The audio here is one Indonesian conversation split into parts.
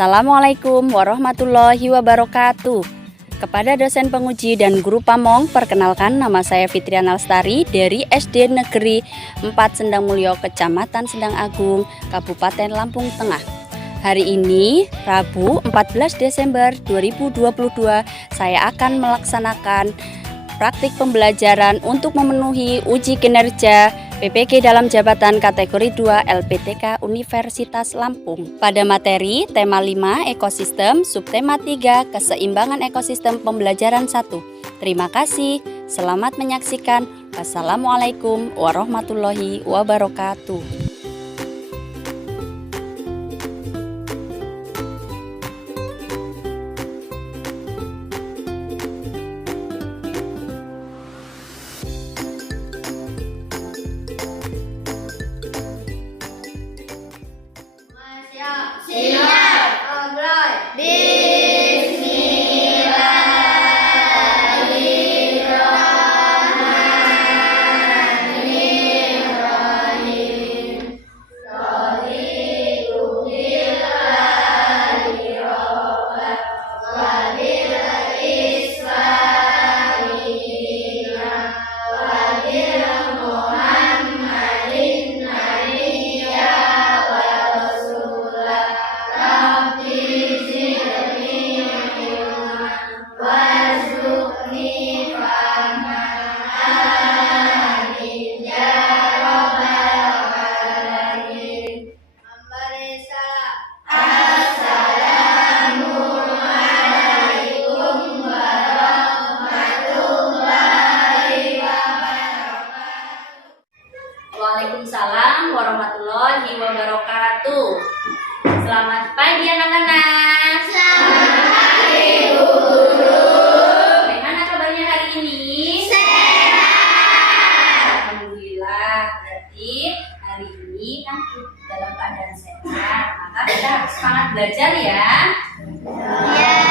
Assalamualaikum warahmatullahi wabarakatuh. Kepada dosen penguji dan guru pamong, perkenalkan nama saya Fitriana Lestari dari SD Negeri 4 Sendang Mulyo, Kecamatan Sendang Agung, Kabupaten Lampung Tengah. Hari ini, Rabu 14 Desember 2022, saya akan melaksanakan praktik pembelajaran untuk memenuhi uji kinerja PPG dalam jabatan kategori 2 LPTK Universitas Lampung. Pada materi tema 5 ekosistem, subtema 3 keseimbangan ekosistem pembelajaran 1. Terima kasih, selamat menyaksikan. Wassalamualaikum warahmatullahi wabarakatuh. Siap, mulai. Bismillahirrahmanirrahim. Raditu billahi robban wa bil islami dinan wa bil Muhammadin nabiyya wa rasulah. Rabbi zidni ilman warzuqni fahman. Amin ya rabbal alamin. Assalamualaikum warahmatullahi wabarakatuh. Waalaikumsalam warahmatullahi wabarakatuh. Selamat pagi anak-anak. Selamat pagi, Guru. Bagaimana kabarnya hari ini? Sehat. Alhamdulillah. Berarti hari ini kan dalam keadaan sehat, maka kita harus semangat belajar ya. Ya.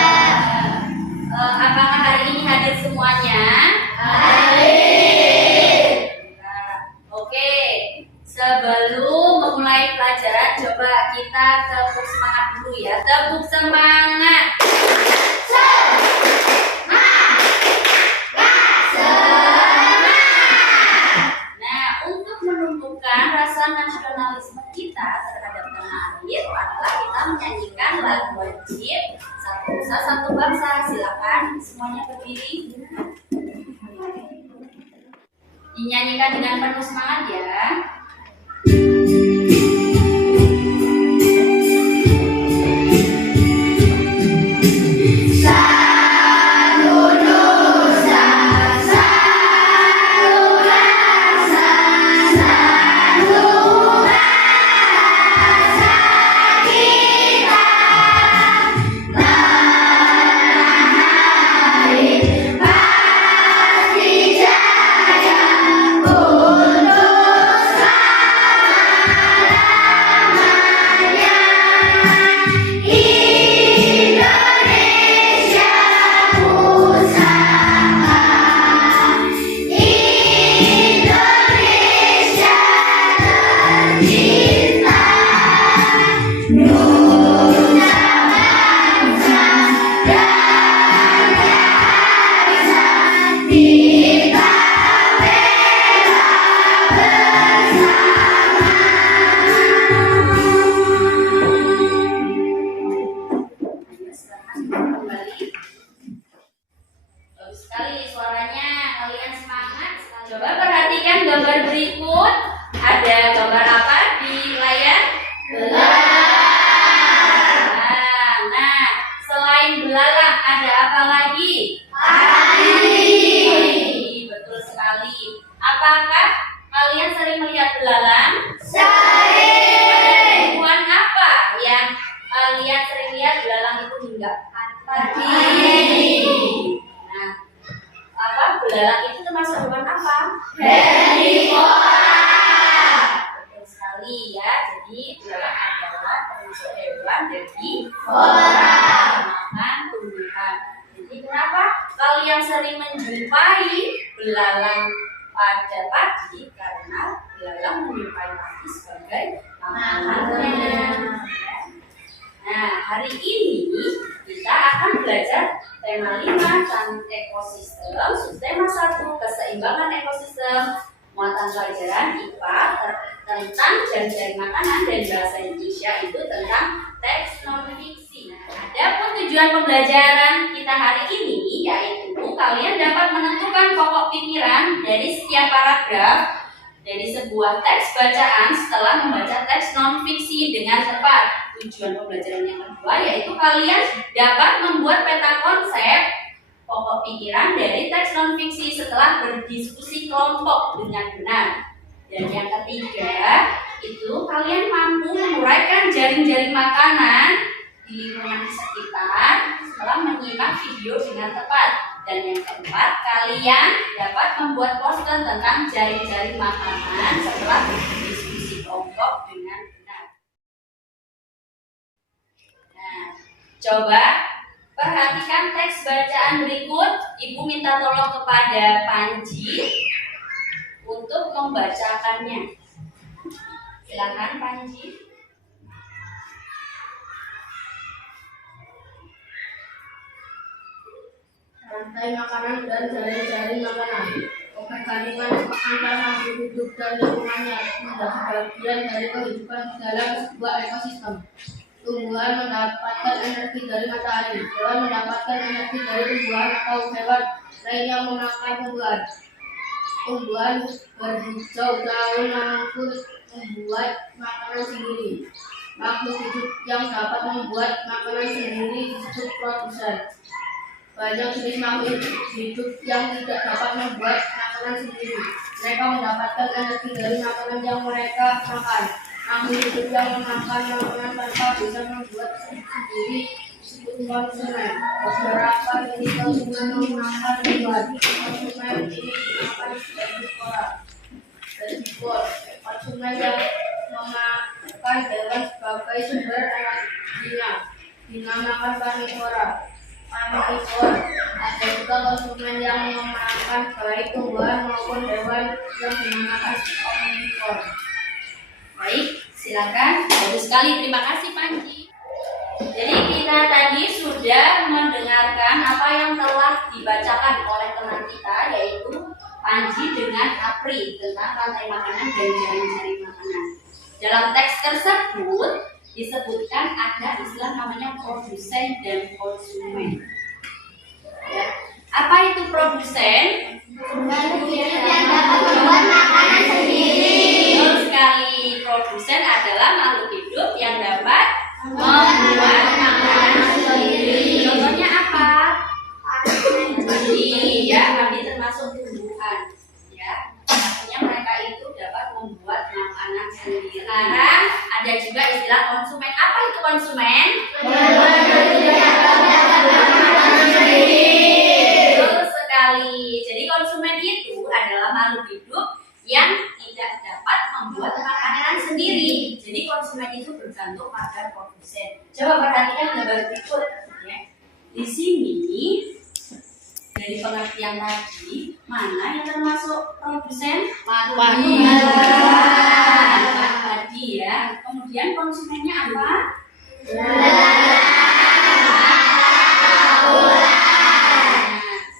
Apakah hari ini hadir semuanya? Hadir. Oke. Sebelum memulai pelajaran, coba kita tepuk semangat dulu ya. Tepuk semangat. Nah, untuk menumbuhkan rasa nasionalisme kita terhadap tanah air adalah kita menyanyikan lagu wajib Satu Nusa Satu Bangsa. Silakan semuanya berdiri. Dinyanyikan dengan penuh semangat ya. Bagus sekali suaranya, kalian semangat. Coba perhatikan gambar berikut. Ada gambar apa di layar? Belalang. Nah, selain belalang ada apa lagi? Padi. Betul sekali. Apakah kalian sering melihat belalang? Sering. Tumbuhan apa yang kalian sering lihat belalang itu hinggap? Padi. Nah, belalang itu termasuk hewan apa? Herbivora. Betul sekali ya. Jadi belalang adalah termasuk hewan Herbivora. makan tumbuhan. Jadi kenapa kalian sering menjumpai belalang pada pagi? Karena belalang menjumpai pagi sebagai makanannya. Nah, hari ini kita akan belajar tema 5 tentang ekosistem, subtema 1 keseimbangan ekosistem, muatan pelajaran IPA tentang jari-jari makanan, dan bahasa Indonesia itu tentang teks non fiksi. Nah, adapun tujuan pembelajaran kita hari ini yaitu kalian dapat menentukan pokok pikiran dari setiap paragraf dari sebuah teks bacaan setelah membaca teks non fiksi dengan tepat. Tujuan pembelajaran yang kedua yaitu kalian dapat membuat peta konsep pokok pikiran dari teks non fiksi setelah berdiskusi kelompok dengan benar. Dan yang ketiga itu kalian mampu menguraikan jaring-jaring makanan di lingkungan sekitar setelah menyimak video dengan tepat. Dan yang keempat, kalian dapat membuat poster tentang jaring-jaring makanan setelah berdiskusi kelompok dengan benar. Nah, coba perhatikan teks bacaan berikut. Ibu minta tolong kepada Panji untuk membacakannya. Silakan Panji. Rantai makanan dan jaring-jaring makanan. Keterkaitan antar makhluk hidup dan lingkungannya menjadi bagian dari kehidupan dalam sebuah ekosistem. Tumbuhan mendapatkan energi dari matahari, hewan mendapatkan energi dari tumbuhan atau hewan lain yang memakan tumbuhan. Tumbuhan berhijau daun pun membuat makanan sendiri. Makhluk hidup yang dapat membuat makanan sendiri disebut produsen. Banyak jenis makhluk hidup yang tidak dapat membuat makanan sendiri. Mereka mendapatkan energi dari makanan yang mereka makan. Makhluk hidup yang memakan makanan tanpa bisa membuat sendiri disebut konsumen. Beberapa jenis konsumen memakan tumbuhan. Konsumen ini dimakan herbivora. Konsumen yang memakan hewan sebagai sumber energinya dinamakan karnivora. Ada juga konsumen yang memakan baik tumbuhan maupun hewan yang dinamakan omnivor. Baik, silakan. Bagus sekali, terima kasih Panji. Jadi kita tadi sudah mendengarkan apa yang telah dibacakan oleh teman kita, yaitu Panji dengan Apri tentang rantai makanan dan jaring-jaring makanan. Dalam teks tersebut disebutkan ada istilah namanya produsen dan konsumen. Ya. Apa itu produsen? Makhluk hidup yang dapat membuat makanan sendiri. Betul sekali. Produsen adalah makhluk hidup yang dapat membuat makanan sendiri. Contohnya apa? Padi, ya, padi termasuk tumbuhan. Ya, artinya mereka itu dapat membuat makanan sendiri. Sekarang ada juga istilah konsumen. Apa itu konsumen? Betul sekali. Jadi konsumen itu adalah makhluk hidup yang tidak dapat membuat makanan sendiri. Jadi konsumen itu bergantung pada produsen. Coba perhatikan gambar berikut. Ya. Di sini dari pengertian tadi, mana yang termasuk produsen? Padi. Padi ya. Kemudian konsumennya apa?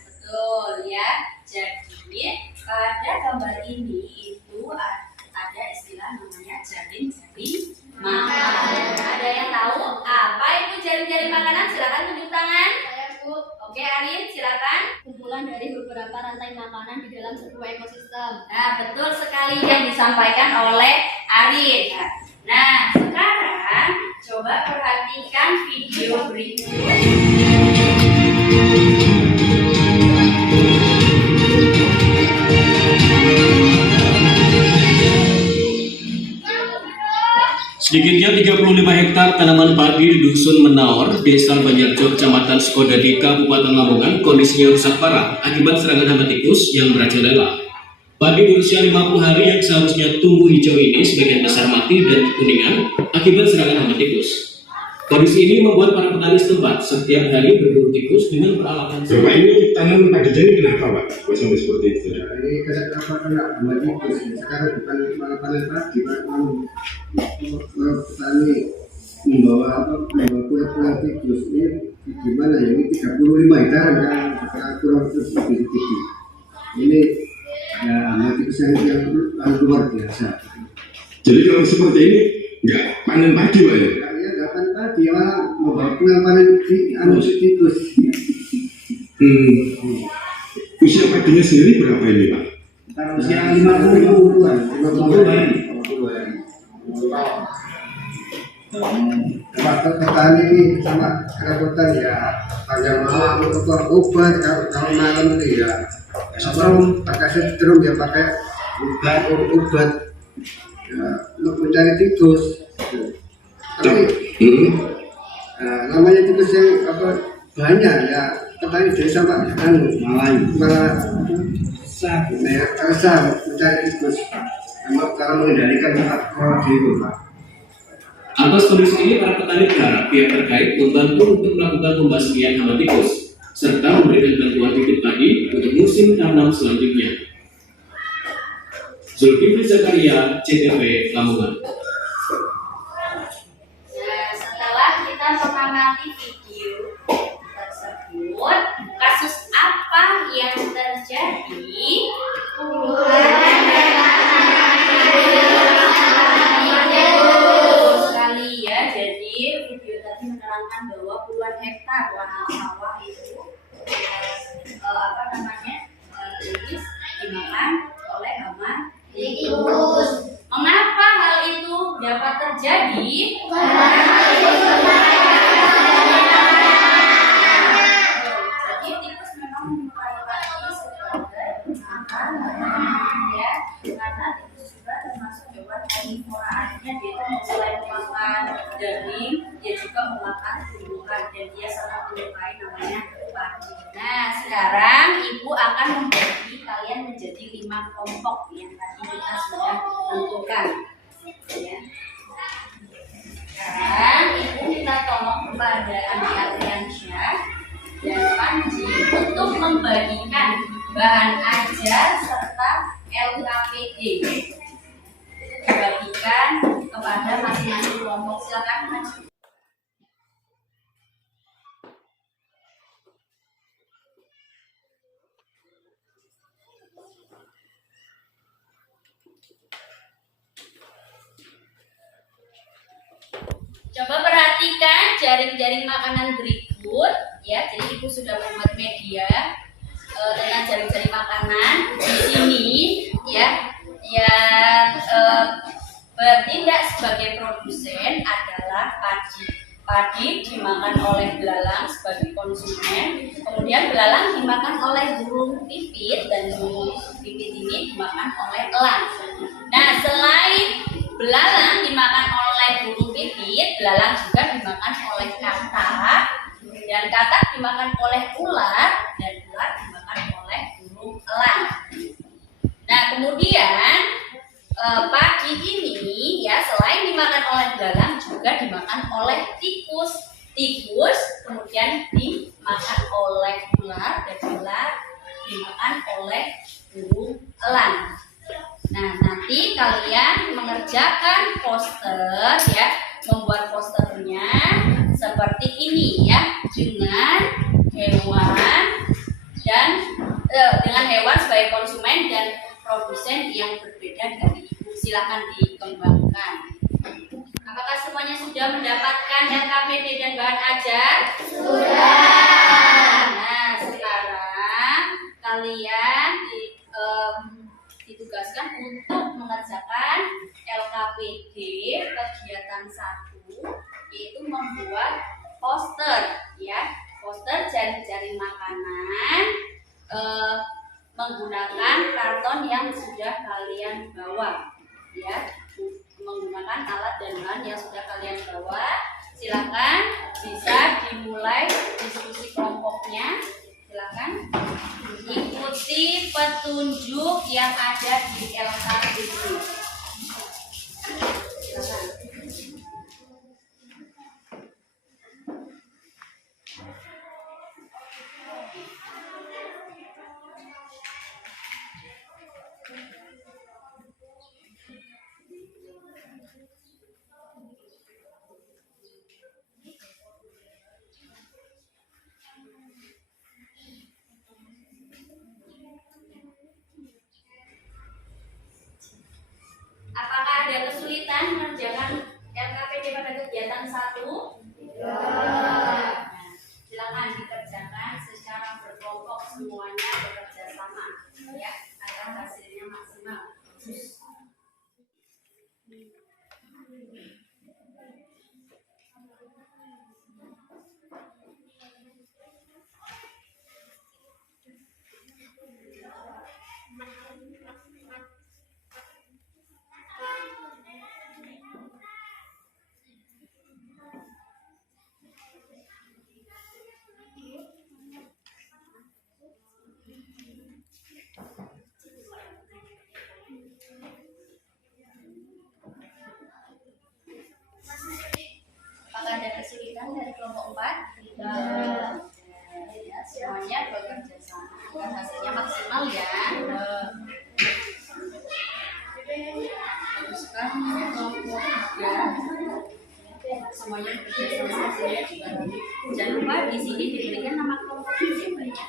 Betul ya. Jadi pada gambar ini itu ada istilah namanya jaring-jaring makanan. Ada yang tahu apa itu jaring-jaring makanan? Silakan tunjuk tangan. Oke, Arin, silakan. Kumpulan dari beberapa rantai makanan di dalam sebuah ekosistem. Nah, betul sekali yang disampaikan oleh Arin. Nah, sekarang coba perhatikan video berikut. Sedikitnya 35 hektar tanaman padi di Dusun Menaor, Desa Banjarjo, Kecamatan Sukodadi, Kabupaten Lamongan, kondisinya rusak parah akibat serangan hama tikus yang merajalela. Padi berusia 50 hari yang seharusnya tumbuh hijau ini sebagian besar mati dan kekuningan akibat serangan hama tikus. Kondisi ini membuat para petani setempat setiap hari berburu tikus dengan peralatan. Bapak ini tanam padi jadi kenapa Pak? Kok sampai seperti itu? Ini kenapa kena hama tikus? Sekarang bukan malah panen padi, Pak. Petani membawa kura-kura tikus ini gimana ya, ini 35 hektar kan kurang sedikit. Ini ya amat tikus yang luar biasa. Jadi kalau seperti ini nggak panen padi Pak ya? Ya nggak panen padi, malah membawa pulang panen di tikus. Usia padinya sendiri berapa ini Pak? Usia 50-an. Faktor petani ini sama kerabutan ya, panjang malam untuk obat, kalau malam itu ya sebelum pakai setrum ya pakai obat ya, untuk mencari tikus. Tapi namanya tikus yang banyak ya, petani desa Pak malah resah mencari tikus. Memang kalau mengendalikan kalau itu Pak. Atas kondisi ini, para petani berharap pihak terkait membantu untuk melakukan pembasmian hama tikus serta memberikan bantuan bibit padi untuk musim tanam selanjutnya. Zulkifli Zakaria, CTV Lamongan. Nah, setelah kita mengamati video tersebut, kasus apa yang terjadi? Sekali ya, jadi video tadi menerangkan bahwa puluhan hektar lahan sawah itu habis dimakan oleh hama tikus. Mengapa hal itu dapat terjadi? Jadi tikus memang menyukai padi sebagai makanan, ya, karena tikus juga termasuk hewan karnivora. Artinya dia itu selain memakan daging, dia juga memakan tumbuhan dan dia sangat menyukai namanya padi. Nah, sekarang ibu akan membagi kalian menjadi 5 kelompok yang tadi kita sudah tentukan. Ya. Sekarang ibu minta tolong kepada Andi Adriansyah dan Panji untuk membagikan bahan ajar serta LKPD. Dibagikan kepada masing-masing kelompok. Silakan Panji. Coba perhatikan jaring-jaring makanan berikut ya. Jadi ibu sudah membuat media dengan jaring-jaring makanan di sini ya, yang bertindak sebagai produsen adalah padi. Padi dimakan oleh belalang sebagai konsumen, kemudian belalang dimakan oleh burung pipit dan burung pipit ini dimakan oleh elang. Nah, selain belalang dimakan oleh burung pipit, belalang juga dimakan oleh katak, dan katak dimakan oleh ular, dan ular dimakan oleh burung elang. Nah, kemudian padi ini ya, selain dimakan oleh belalang juga dimakan oleh tikus. Tikus kemudian dimakan oleh ular, dan ular dimakan oleh burung elang. Nah, nanti kalian mengerjakan poster ya, membuat posternya seperti ini ya, dengan hewan dan dengan hewan sebagai konsumen dan produsen yang berbeda dari ibu. Silakan dikembangkan. Apakah semuanya sudah mendapatkan LKPD dan bahan ajar? Sudah. Nah, sekarang kalian ditugaskan untuk mengerjakan LKPD kegiatan 1, yaitu membuat poster ya, poster jaring-jaring makanan menggunakan karton yang sudah kalian bawa ya, menggunakan alat dan bahan yang sudah kalian bawa. Silakan bisa dimulai diskusi kelompoknya. Silakan ikuti petunjuk yang ada di LKPD. Silakan. Tidak. Ya, semuanya bekerja sama agar hasilnya maksimal ya. Teruskan kelompok 3. Semuanya bekerja sama hasilnya juga. Jangan lupa di sini diberikan nama kelompoknya ya Mbak ya.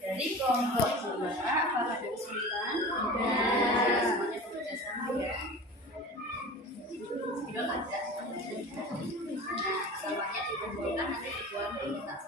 Dari kelompok 2, apakah ada kesulitan? Tidak. Semuanya bekerja sama ya. Tidak ada. Nah, semuanya dikumpulkan nanti dibuat rutinitas.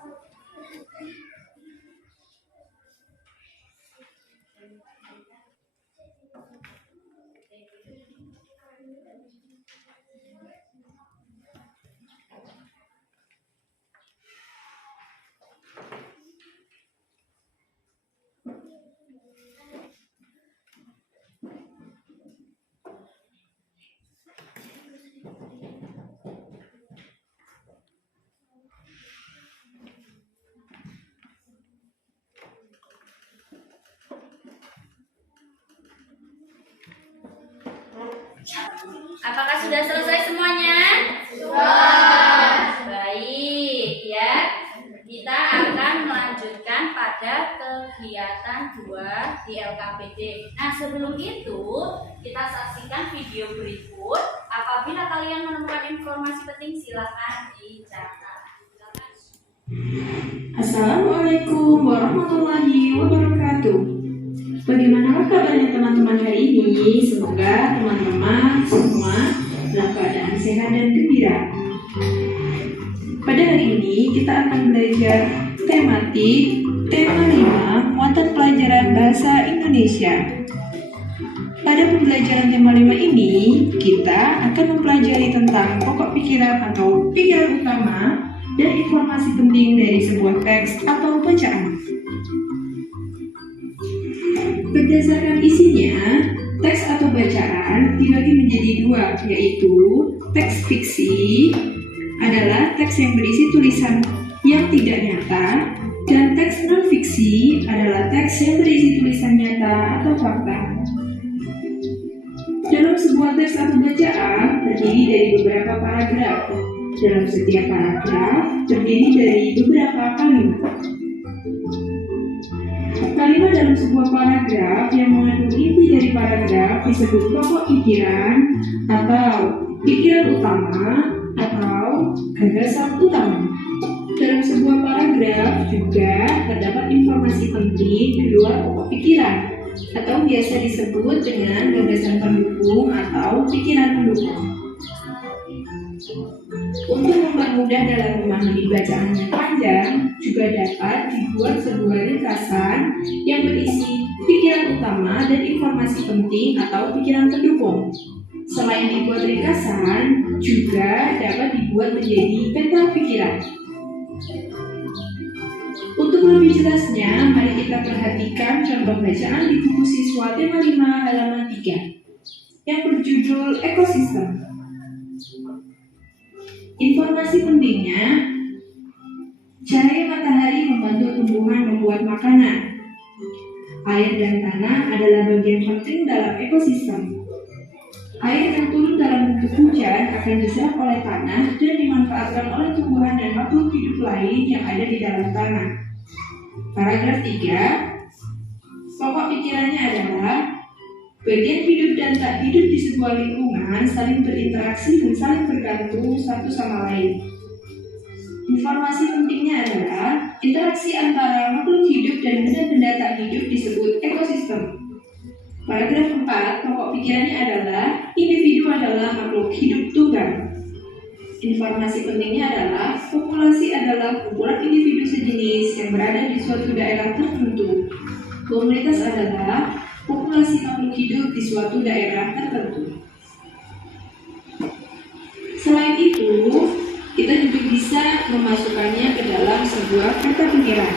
Apakah sudah selesai semuanya? Sudah. Baik ya. Kita akan melanjutkan pada kegiatan 2 di LKPD. Nah, sebelum itu kita saksikan video berikut. Apabila kalian menemukan informasi penting silakan dicatat. Assalamualaikum warahmatullahi wabarakatuh. Bagaimana kabarnya teman-teman hari ini? Semoga teman-teman semua dalam keadaan sehat dan gembira. Pada hari ini kita akan belajar tematik tema 5 muatan pelajaran bahasa Indonesia. Pada pembelajaran tema 5 ini kita akan mempelajari tentang pokok pikiran atau pikiran utama dan informasi penting dari sebuah teks atau bacaan. Berdasarkan isinya, teks atau bacaan dibagi menjadi 2, yaitu teks fiksi adalah teks yang berisi tulisan yang tidak nyata, dan teks non-fiksi adalah teks yang berisi tulisan nyata atau fakta. Dalam sebuah teks atau bacaan terdiri dari beberapa paragraf. Dalam setiap paragraf terdiri dari beberapa kalimat. Kalimat dalam sebuah paragraf yang mengandung inti dari paragraf disebut pokok pikiran atau pikiran utama atau gagasan utama. Dalam sebuah paragraf juga terdapat informasi penting di luar pokok pikiran atau biasa disebut dengan gagasan pendukung atau pikiran pendukung. Untuk mempermudah dalam memahami bacaan yang panjang, juga dapat dibuat sebuah ringkasan yang berisi pikiran utama dan informasi penting atau pikiran pendukung. Selain dibuat ringkasan, juga dapat dibuat menjadi peta pikiran. Untuk lebih jelasnya, mari kita perhatikan contoh bacaan di buku siswa tema 5 halaman 3 yang berjudul Ekosistem. Informasi pentingnya, cahaya matahari membantu tumbuhan membuat makanan. Air dan tanah adalah bagian penting dalam ekosistem. Air yang turun dalam bentuk hujan akan diserap oleh tanah dan dimanfaatkan oleh tumbuhan dan makhluk hidup lain yang ada di dalam tanah. Paragraf 3, pokok pikirannya adalah bagian hidup dan tak hidup di sebuah lingkungan saling berinteraksi dan saling bergantung satu sama lain. Informasi pentingnya adalah interaksi antara makhluk hidup dan benda-benda tak hidup disebut ekosistem. Paragraf 4, pokok pikirannya adalah individu adalah makhluk hidup tunggal. Informasi pentingnya adalah populasi adalah kumpulan individu sejenis yang berada di suatu daerah tertentu. Komunitas adalah populasi makhluk hidup di suatu daerah tertentu. Selain itu, kita juga bisa memasukkannya ke dalam sebuah peta pikiran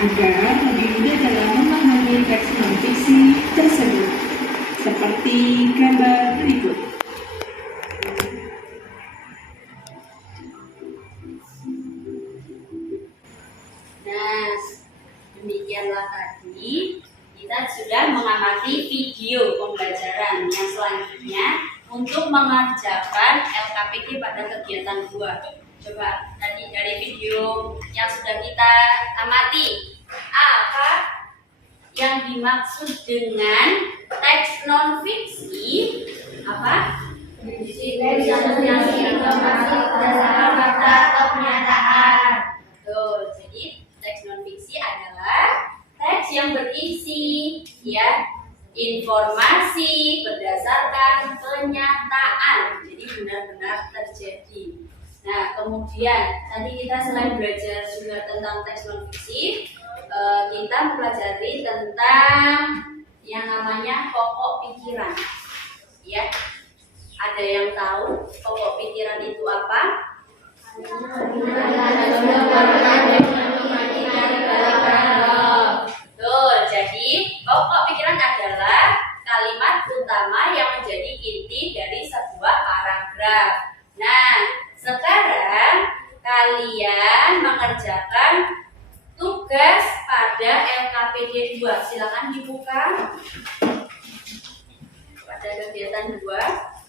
agar lebih mudah dalam memahami teks non-fiksi tersebut, seperti gambar berikut. Nah, demikianlah tadi kita sudah mengamati video pembelajaran. Yang selanjutnya untuk mengerjakan LKPD pada kegiatan 2. Coba tadi dari video yang sudah kita amati, apa yang dimaksud dengan teks non fiksi? Apa? Informasi berdasarkan fakta atau kenyataan. Betul. Jadi teks non fiksi adalah teks yang berisi ya informasi berdasarkan kenyataan. Jadi benar-benar terjadi. Nah, kemudian tadi kita selain belajar juga tentang teks non fiksi, kita mempelajari tentang yang namanya pokok pikiran. Ya. Ada yang tahu pokok pikiran itu apa? Betul. Jadi pokok pikiran adalah kalimat utama yang menjadi inti dari sebuah paragraf. Nah, sekarang kalian mengerjakan tugas pada LKPD 2. Silakan dibuka pada kegiatan 2.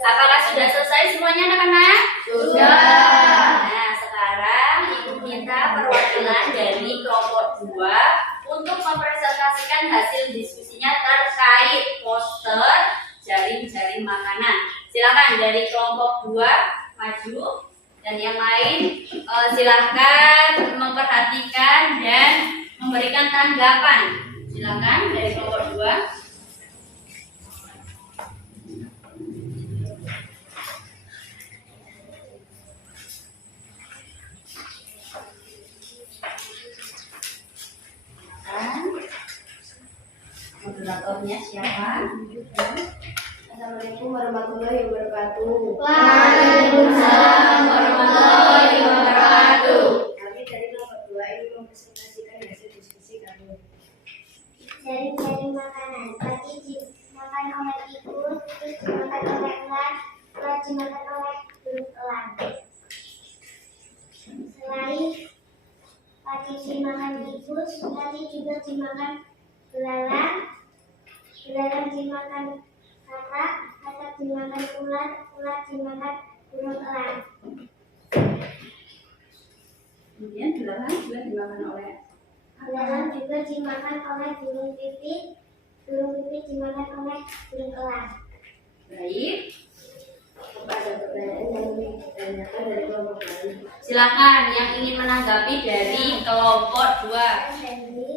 Apakah sudah selesai semuanya anak-anak? Sudah. Nah, sekarang ibu minta perwakilan dari kelompok 2 untuk mempresentasikan hasil diskusinya terkait poster jaring-jaring makanan. Silakan dari kelompok 2 maju, dan yang lain silakan memperhatikan dan memberikan tanggapan. Silakan dari kelompok 2. Moderatornya siapa? Assalamualaikum warahmatullahi wabarakatuh. Waalaikumsalam warahmatullahi wabarakatuh. Kami dari kelompok 2 ini mempresentasikan hasil diskusi kami. Jaring-jaring makanan. Tadi dimakan oleh tikus, terus dimakan oleh ular, ular dimakan oleh burung elang. Selain tadi dimakan tikus, tadi juga dimakan belalang, belalang dimakan katak, katak dimakan ular, ular dimakan burung elang. Kemudian belalang juga dimakan oleh Belalang juga dimakan oleh burung pipit dimakan oleh burung elang. baik. Ada pertanyaan yang ingin ditanyakan dari kelompok lain. Silakan yang ingin menanggapi dari kelompok 2. Henry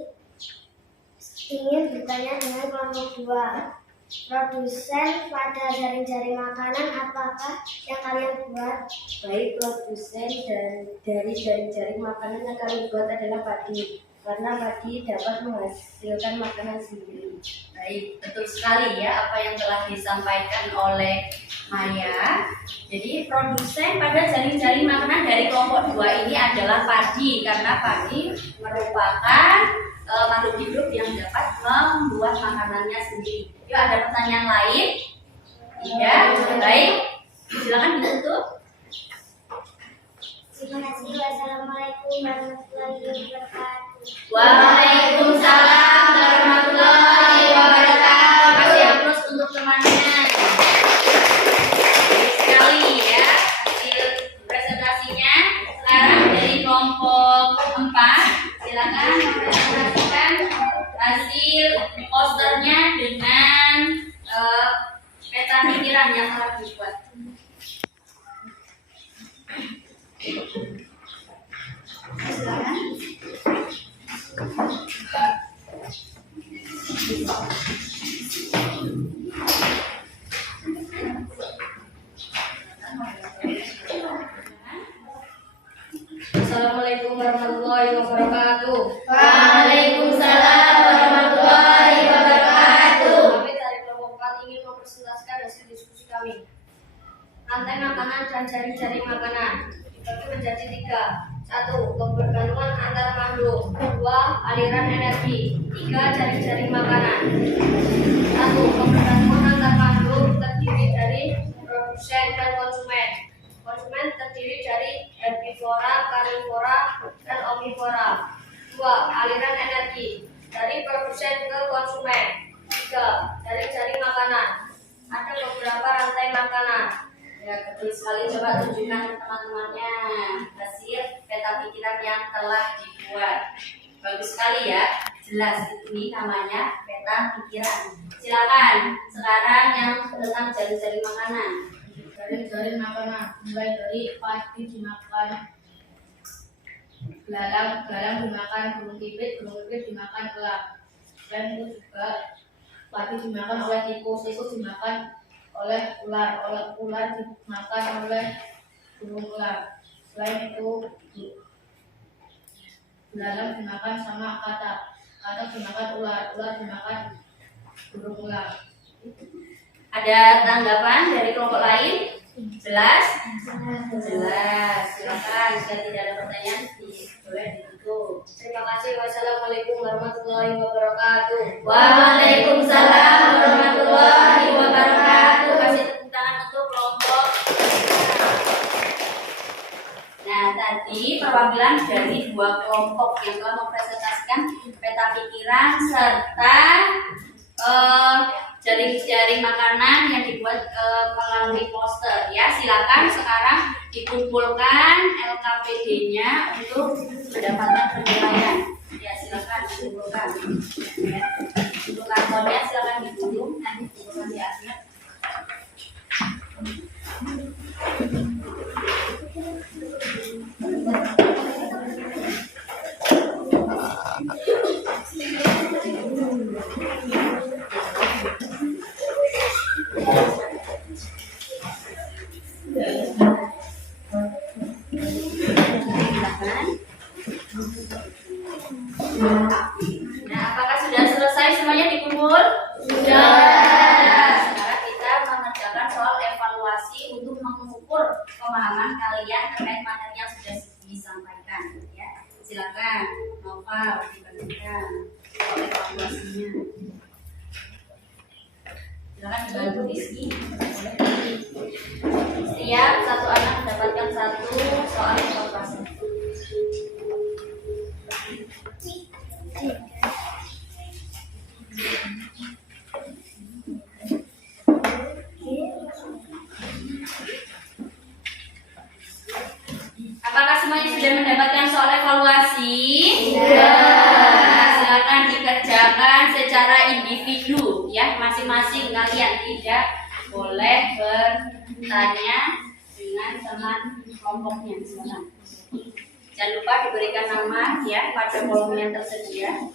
ingin bertanya dengan kelompok 2. Produsen pada jaring-jaring makanan apakah yang kalian buat? Baik, produsen dan dari jaring-jaring makanan yang kami buat adalah padi, karena padi dapat menghasilkan makanan sendiri. Baik, betul sekali ya apa yang telah disampaikan oleh Maya. Jadi produsen pada jaring-jaring makanan dari kelompok 2 ini adalah padi, karena padi merupakan makhluk hidup yang dapat membuat makanannya sendiri. Yuk, ada pertanyaan lain? Tidak? Baik, silakan ditutup. Terima kasih. Wassalamualaikum warahmatullahi wabarakatuh. Waalaikumsalam warahmatullahi wabarakatuh. Assalamualaikum warahmatullahi wabarakatuh. Waalaikumsalam warahmatullahi wabarakatuh. Kami dari kelompok 4 ingin mempresentasikan hasil diskusi kami. Rantai makanan dan jaring-jaring makanan dibagi menjadi 3. 1. Kebergantungan antar makhluk. 2. Aliran energi. 3. Jaring-jaring makanan. 1. Kebergantungan antar makhluk terdiri dari produsen dan konsumen. Konsumen terdiri dari herbivora, karnivora, dan omnivora. 2. Aliran energi dari produsen ke konsumen. 3. Jaring-jaring makanan. Ada beberapa rantai makanan. Ya, betul sekali. Coba tunjukkan ke teman-temannya hasil peta pikiran yang telah dibuat. Bagus sekali ya. Jelas ini namanya peta pikiran. Silakan. Sekarang yang tentang jaring-jaring makanan. Jaring-jaring makanan mulai dari padi dimakan belalang dimakan burung pipit dimakan elang. Dan itu juga padi dimakan oleh tikus dimakan oleh ular dimakan oleh burung elang. Selain itu belalang dimakan sama katak dimakan ular dimakan burung elang. Ada tanggapan dari kelompok lain? Jelas? Jelas. Silakan. Jika tidak ada pertanyaan, boleh ditutup. Terima kasih. Wassalamualaikum warahmatullahi wabarakatuh. Waalaikumsalam warahmatullahi wabarakatuh. Kasih tepuk tangan untuk kelompok. Nah, tadi perwakilan dari 2 kelompok yang telah mempresentasikan peta pikiran serta jaring-jaring makanan yang dibuat melalui poster. Ya, silakan sekarang dikumpulkan LKPD-nya untuk mendapatkan penilaian. Ya, silakan dikumpulkan. Ya. Untuk kantornya silakan ditunjuk, nanti dikumpulkan di akhir. Nah, apakah sudah selesai semuanya dikumpul? Sudah. Sekarang kita mengerjakan soal evaluasi untuk mengukur pemahaman kalian terkait materi yang sudah disampaikan. Ya, silakan Noval dibantukan soal evaluasinya. Silakan dibantu Rizky. Setiap satu anak mendapatkan 1 soal evaluasi. Apakah semuanya sudah mendapatkan soal evaluasi? Sudah. Silakan dikerjakan secara individu, ya, masing-masing kalian, tidak boleh bertanya dengan teman kelompoknya. Silakan. Jangan lupa diberikan nama ya pada kolom yang tersedia.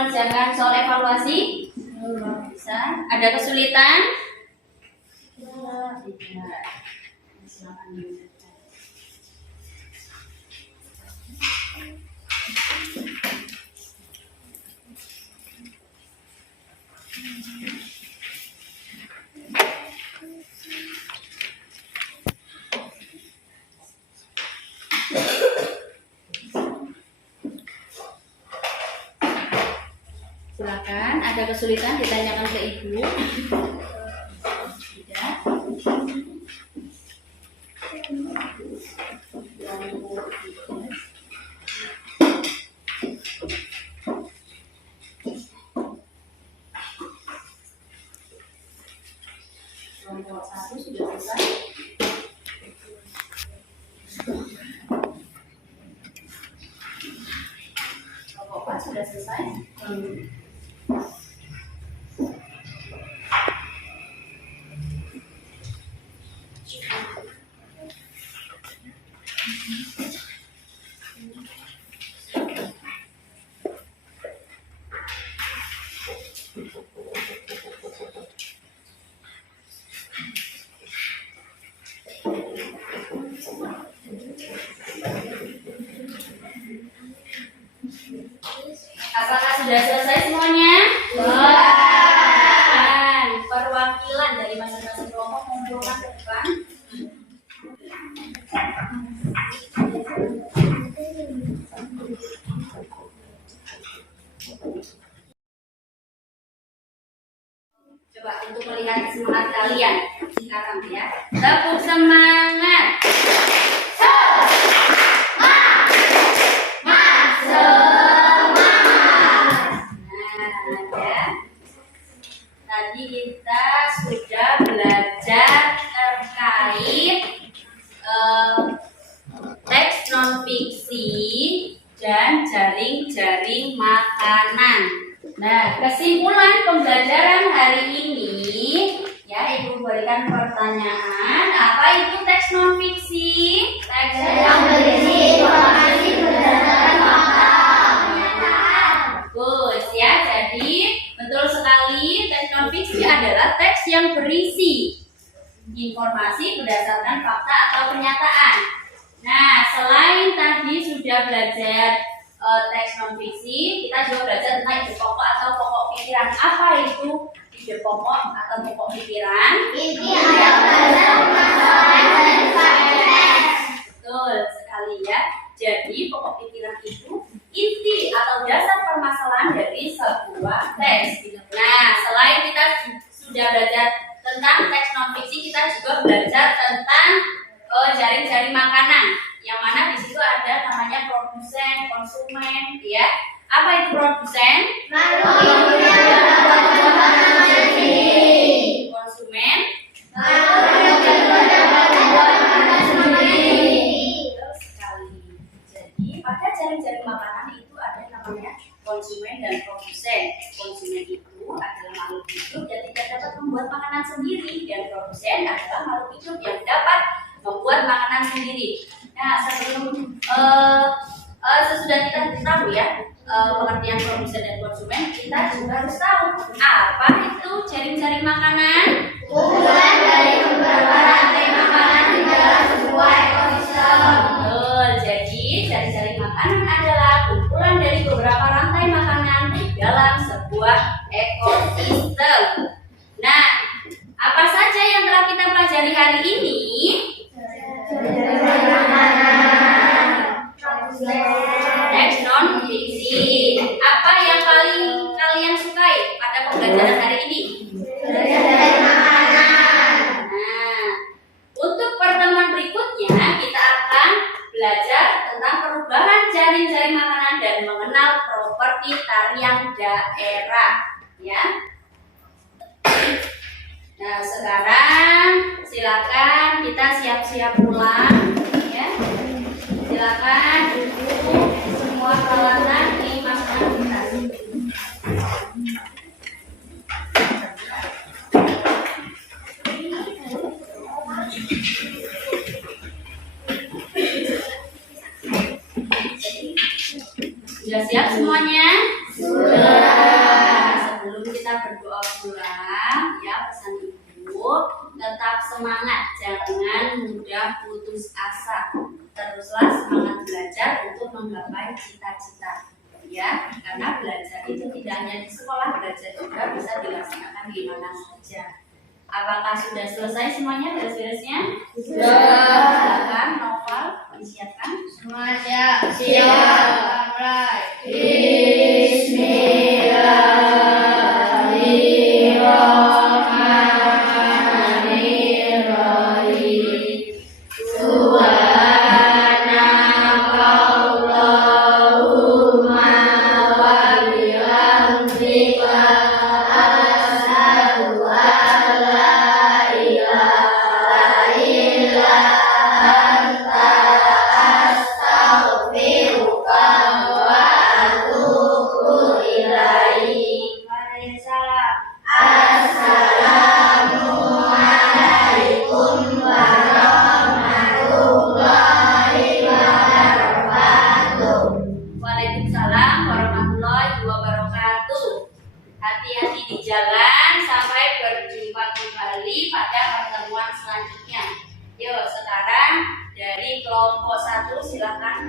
mengerjakan soal evaluasi? Bisa. Ada kesulitan? Tidak. Silakan dilanjutkan. Silakan, ada kesulitan ditanyakan ke ibu. Tidak. Kelompok 1 sudah selesai. Kelompok 4 sudah selesai. Apakah sudah selesai semuanya? Dan perwakilan dari masing-masing kelompok mengumpulkan ke depan. Coba untuk melihat semangat kalian sekarang ya. Tepuk semangat. Tadi kita sudah belajar terkait teks non-fiksi dan jaring-jaring makanan. Nah, kesimpulan pembelajaran hari ini, ya, Ibu berikan pertanyaan, apa itu teks non-fiksi? Teks yang berisi informasi berdasarkan fakta. Bagus ya, jadi betul sekali, teks non-fiksi adalah teks yang berisi informasi berdasarkan fakta atau pernyataan. Nah, selain tadi sudah belajar teks non-fiksi, kita juga belajar tentang ide pokok atau pokok pikiran. Apa itu ide pokok atau pokok pikiran? Ini adalah permasalahan dari teks. Betul sekali ya. Jadi pokok pikiran itu inti atau dasar permasalahan dari sebuah teks. Nah, selain kita sudah belajar tentang teks non-fiksi, kita juga belajar tentang jaring-jaring makanan, yang mana di situ ada namanya produsen, konsumen, ya. Apa itu produsen? Makhluk hidup yang dapat membuat makanan sendiri. Konsumen? Makhluk hidup yang dapat membuat makanan sendiri. Betul sekali. Jadi pada jaring-jaring makanan itu ada namanya konsumen dan produsen. Konsumen itu adalah makhluk hidup yang tidak dapat membuat makanan sendiri, dan produsen adalah makhluk hidup yang dapat membuat makanan sendiri. Nah, sebelum sesudah kita tahu ya pengertian produsen dan konsumen, kita juga harus tahu apa itu jaring-jaring makanan. Kumpulan dari beberapa rantai makanan di dalam sebuah ekosistem. Betul, jadi jaring-jaring makanan adalah kumpulan dari beberapa rantai makanan di dalam sebuah ekosistem. Nah, apa saja yang telah kita pelajari hari ini? Teks non-fiksi. Apa yang paling kalian sukai pada pembelajaran hari ini? Nah, untuk pertemuan berikutnya kita akan belajar tentang perubahan jaring-jaring makanan dan mengenal properti tarian daerah, ya. Nah, sekarang silakan kita siap-siap pulang, ya. Silakan duduk, semua peralatan dimasukkan ke tas. Sudah siap semuanya? Sudah. belajar untuk menggapai cita-cita. Ya, karena belajar itu tidak hanya di sekolah, belajar juga bisa dilaksanakan di mana saja. Apakah sudah selesai semuanya beres-beresnya? Sudah. Silakan Noval disiapkan. Semua siap. Siap. Mulai. Waalaikumsalam warahmatullahi wabarakatuh. Hati-hati di jalan, sampai berjumpa kembali pada pertemuan selanjutnya. Yuk, sekarang dari kelompok 1 silakan.